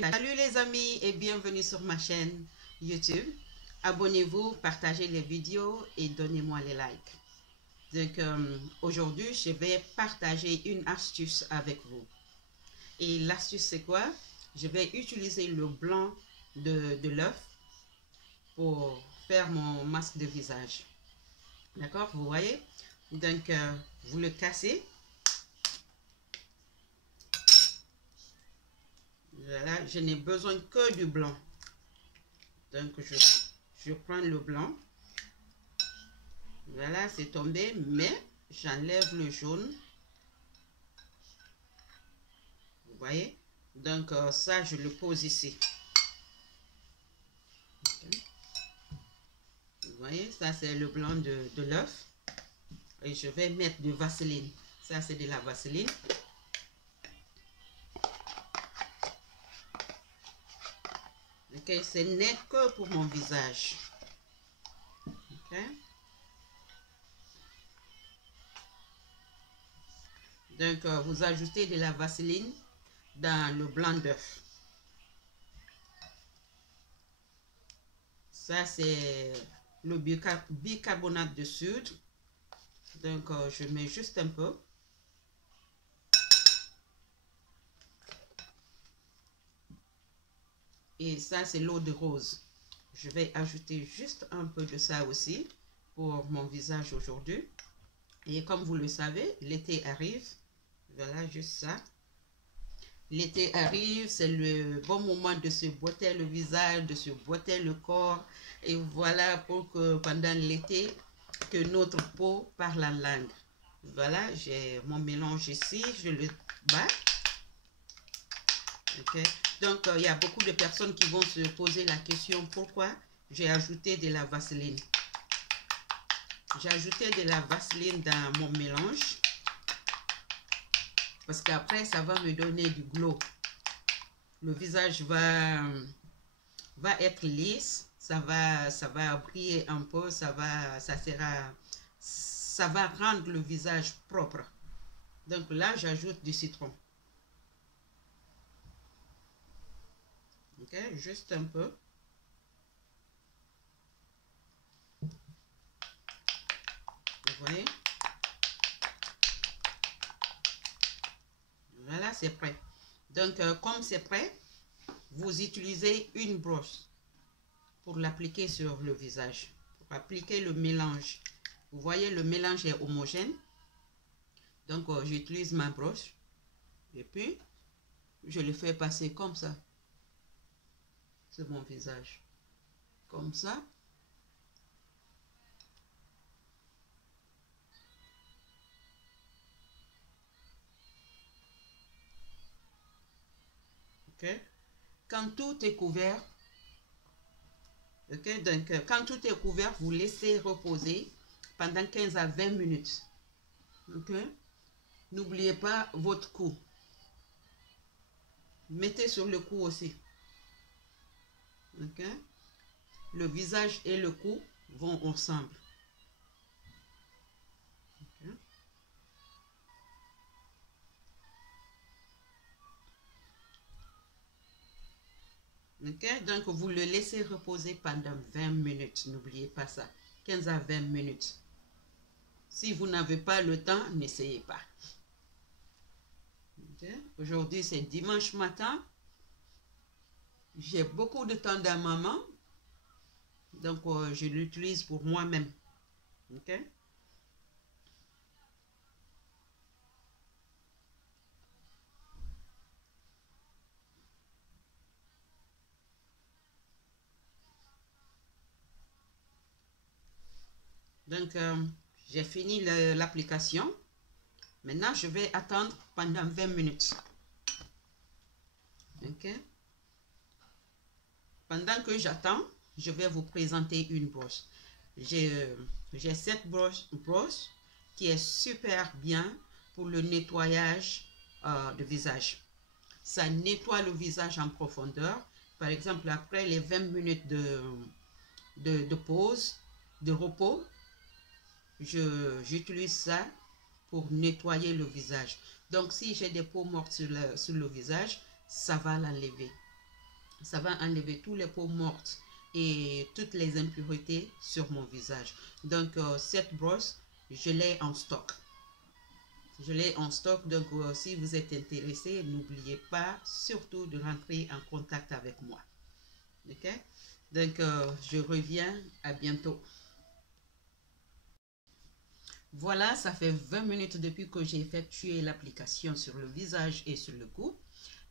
Salut les amis et bienvenue sur ma chaîne YouTube. Abonnez-vous, partagez les vidéos et donnez-moi les likes. Donc aujourd'hui, je vais partager une astuce avec vous. Et l'astuce c'est quoi? Je vais utiliser le blanc de l'œuf pour faire mon masque de visage. D'accord? Vous voyez? Donc vous le cassez. Voilà, je n'ai besoin que du blanc. Donc je prends le blanc. Voilà, c'est tombé, mais j'enlève le jaune. Vous voyez? Donc ça, je le pose ici. Okay. Vous voyez, ça c'est le blanc de l'œuf. Et je vais mettre de vaseline. Ça c'est de la vaseline. Ok, ce n'est que pour mon visage. Ok. Donc, vous ajoutez de la vaseline dans le blanc d'œuf. Ça, c'est le bicarbonate de soude. Donc, je mets juste un peu. Et ça, c'est l'eau de rose. Je vais ajouter juste un peu de ça aussi pour mon visage aujourd'hui. Et comme vous le savez, l'été arrive. Voilà, juste ça. L'été arrive, c'est le bon moment de se botter le visage, de se botter le corps. Et voilà pour que pendant l'été, que notre peau parle en langue. Voilà, j'ai mon mélange ici, je le bats. Okay. Donc, il y a beaucoup de personnes qui vont se poser la question pourquoi j'ai ajouté de la vaseline. J'ai ajouté de la vaseline dans mon mélange. Parce qu'après, ça va me donner du glow. Le visage va être lisse, ça va briller un peu, ça va rendre le visage propre. Donc là, j'ajoute du citron. Ok, juste un peu. Vous voyez? Voilà, c'est prêt. Donc, comme c'est prêt, vous utilisez une brosse pour l'appliquer sur le visage. Pour appliquer le mélange. Vous voyez, le mélange est homogène. Donc, j'utilise ma brosse. Et puis, je le fais passer comme ça. C'est mon visage. Comme ça. Ok. Quand tout est couvert, ok, donc quand tout est couvert, vous laissez reposer pendant 15 à 20 minutes. Ok. N'oubliez pas votre cou. Mettez sur le cou aussi. Ok. Le visage et le cou vont ensemble. Okay. Ok, donc vous le laissez reposer pendant 20 minutes. N'oubliez pas ça. 15 à 20 minutes. Si vous n'avez pas le temps, n'essayez pas. Okay. Aujourd'hui, c'est dimanche matin. J'ai beaucoup de temps dans ma main. Donc, je l'utilise pour moi-même. Ok. Donc, j'ai fini l'application. Maintenant, je vais attendre pendant 20 minutes. Ok. Pendant que j'attends, je vais vous présenter une brosse. J'ai cette brosse qui est super bien pour le nettoyage de visage. Ça nettoie le visage en profondeur. Par exemple, après les 20 minutes de pause, de repos, j'utilise ça pour nettoyer le visage. Donc, si j'ai des peaux mortes sur le visage, ça va l'enlever. Ça va enlever tous les peaux mortes et toutes les impuretés sur mon visage. Donc, cette brosse, je l'ai en stock. Je l'ai en stock, donc si vous êtes intéressé, n'oubliez pas surtout de rentrer en contact avec moi. Ok? Donc, je reviens, à bientôt. Voilà, ça fait 20 minutes depuis que j'ai effectué l'application sur le visage et sur le cou.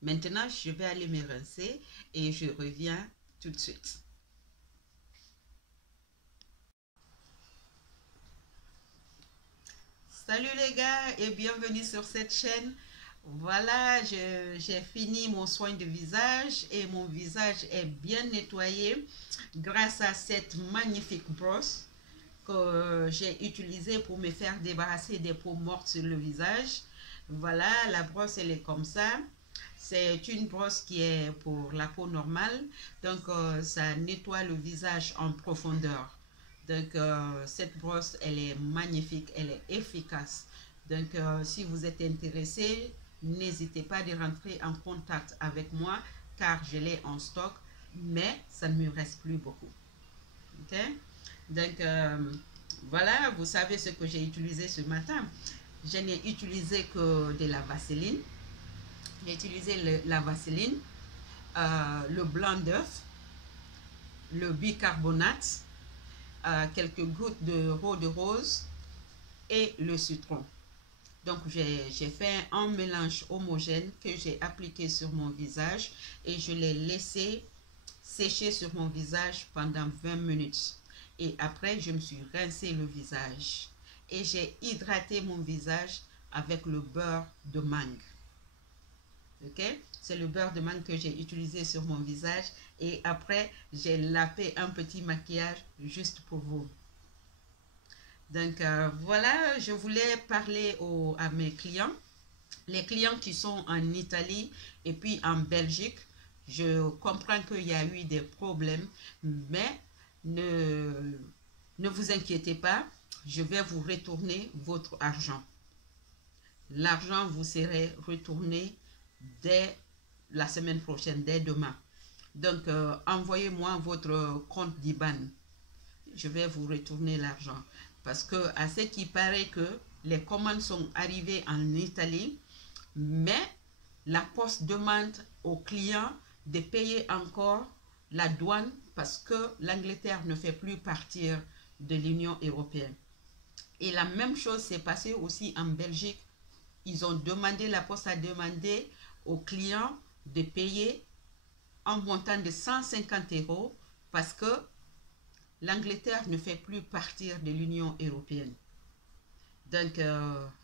Maintenant, je vais aller me rincer et je reviens tout de suite. Salut les gars et bienvenue sur cette chaîne. Voilà, j'ai fini mon soin de visage et mon visage est bien nettoyé grâce à cette magnifique brosse que j'ai utilisée pour me faire débarrasser des peaux mortes sur le visage. Voilà, la brosse elle est comme ça. C'est une brosse qui est pour la peau normale, donc ça nettoie le visage en profondeur. Donc cette brosse elle est magnifique, elle est efficace. Donc si vous êtes intéressé, n'hésitez pas de rentrer en contact avec moi car je l'ai en stock, mais ça ne me reste plus beaucoup. Ok? Donc voilà, vous savez ce que j'ai utilisé ce matin. Je n'ai utilisé que de la vaseline. J'ai utilisé la vaseline, le blanc d'œuf, le bicarbonate, quelques gouttes de eau de rose et le citron. Donc j'ai fait un mélange homogène que j'ai appliqué sur mon visage et je l'ai laissé sécher sur mon visage pendant 20 minutes. Et après, je me suis rincé le visage et j'ai hydraté mon visage avec le beurre de mangue. Ok, c'est le beurre de mangue que j'ai utilisé sur mon visage et après j'ai lapé un petit maquillage juste pour vous. Donc voilà, je voulais parler à mes clients, les clients qui sont en Italie et puis en Belgique. Je comprends qu'il y a eu des problèmes, mais ne vous inquiétez pas, je vais vous retourner votre argent. L'argent vous sera retourné dès la semaine prochaine, dès demain. Donc, envoyez-moi votre compte d'IBAN. Je vais vous retourner l'argent. Parce que, à ce qui paraît que les commandes sont arrivées en Italie, mais la poste demande aux clients de payer encore la douane parce que l'Angleterre ne fait plus partir de l'Union européenne. Et la même chose s'est passée aussi en Belgique. Ils ont demandé, la poste a demandé aux clients de payer un montant de 150 € parce que l'Angleterre ne fait plus partir de l'Union européenne. Donc,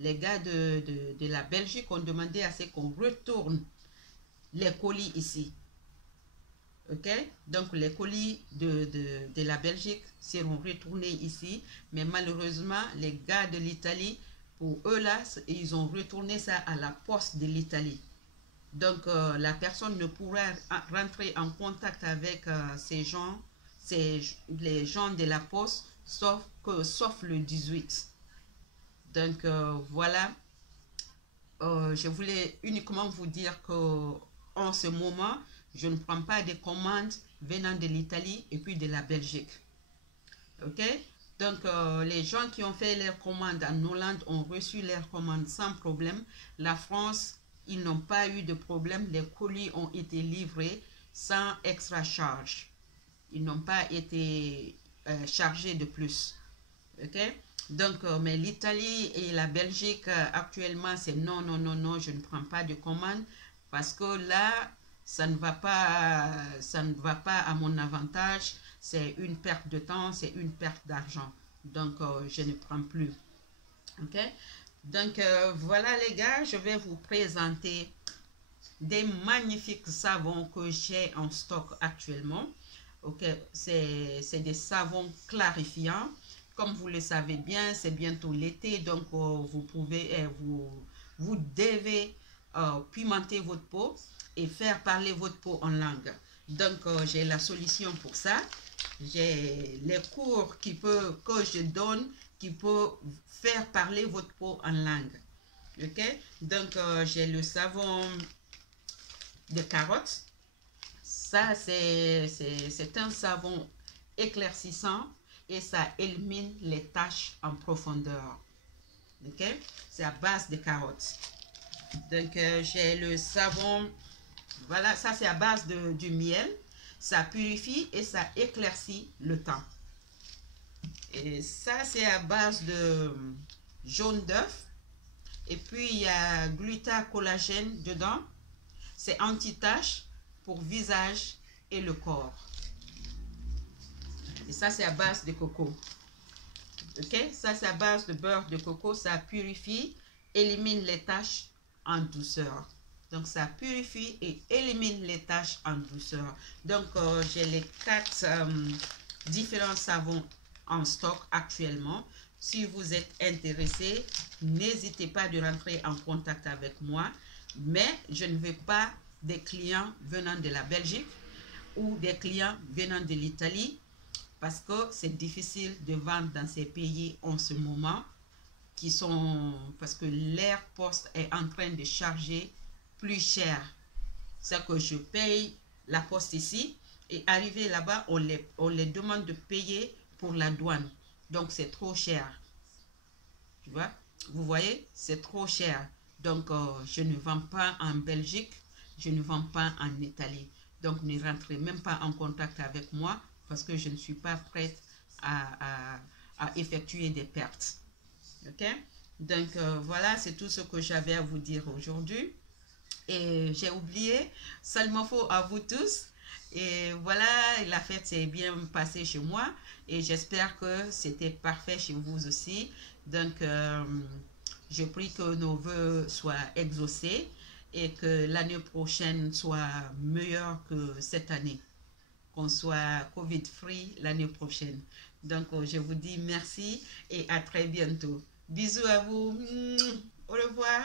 les gars de la Belgique ont demandé à ce qu'on retourne les colis ici. Ok? Donc, les colis de la Belgique seront retournés ici. Mais malheureusement, les gars de l'Italie, pour eux là, ils ont retourné ça à la poste de l'Italie. Donc, la personne ne pourra rentrer en contact avec ces gens, les gens de la poste, sauf le 18. Donc, voilà. Je voulais uniquement vous dire qu'en ce moment, je ne prends pas de commandes venant de l'Italie et puis de la Belgique. Ok? Donc, les gens qui ont fait leurs commandes en Hollande ont reçu leurs commandes sans problème. La France, ils n'ont pas eu de problème. Les colis ont été livrés sans extra charge. Ils n'ont pas été chargés de plus. Ok? Donc, mais l'Italie et la Belgique, actuellement, c'est non, non, non, non, je ne prends pas de commande parce que là, ça ne va pas à mon avantage. C'est une perte de temps, c'est une perte d'argent. Donc, je ne prends plus. Ok? Donc, voilà les gars, je vais vous présenter des magnifiques savons que j'ai en stock actuellement. Ok? C'est des savons clarifiants. Comme vous le savez bien, c'est bientôt l'été, donc vous devez pimenter votre peau et faire parler votre peau en langue. Donc, j'ai la solution pour ça. J'ai les cours que je donne qui peut faire parler votre peau en langue. Ok? Donc, j'ai le savon de carotte. Ça, c'est un savon éclaircissant et ça élimine les taches en profondeur. Ok? C'est à base de carottes. Donc, j'ai le savon. Voilà, ça c'est à base du miel. Ça purifie et ça éclaircit le teint. Et ça, c'est à base de jaune d'œuf. Et puis, il y a gluta-collagène dedans. C'est anti-tache pour visage et le corps. Et ça, c'est à base de coco. Ok? Ça, c'est à base de beurre de coco. Ça purifie, élimine les taches en douceur. Donc, ça purifie et élimine les taches en douceur. Donc, j'ai les 4 différents savons en stock actuellement. Si vous êtes intéressé, n'hésitez pas de rentrer en contact avec moi. Mais je ne veux pas des clients venant de la Belgique ou des clients venant de l'Italie parce que c'est difficile de vendre dans ces pays en ce moment parce que l'Air Poste est en train de charger plus cher. C'est que je paye la poste ici et arrivé là-bas, on les demande de payer pour la douane. Donc, c'est trop cher. Tu vois? Vous voyez? C'est trop cher. Donc, je ne vends pas en Belgique, je ne vends pas en Italie. Donc, ne rentrez même pas en contact avec moi parce que je ne suis pas prête à effectuer des pertes. Ok? Donc, voilà, c'est tout ce que j'avais à vous dire aujourd'hui. Et j'ai oublié, Salmofo à vous tous. Et voilà, la fête s'est bien passée chez moi. Et j'espère que c'était parfait chez vous aussi. Donc, je prie que nos vœux soient exaucés et que l'année prochaine soit meilleure que cette année. Qu'on soit Covid-free l'année prochaine. Donc, je vous dis merci et à très bientôt. Bisous à vous. Au revoir.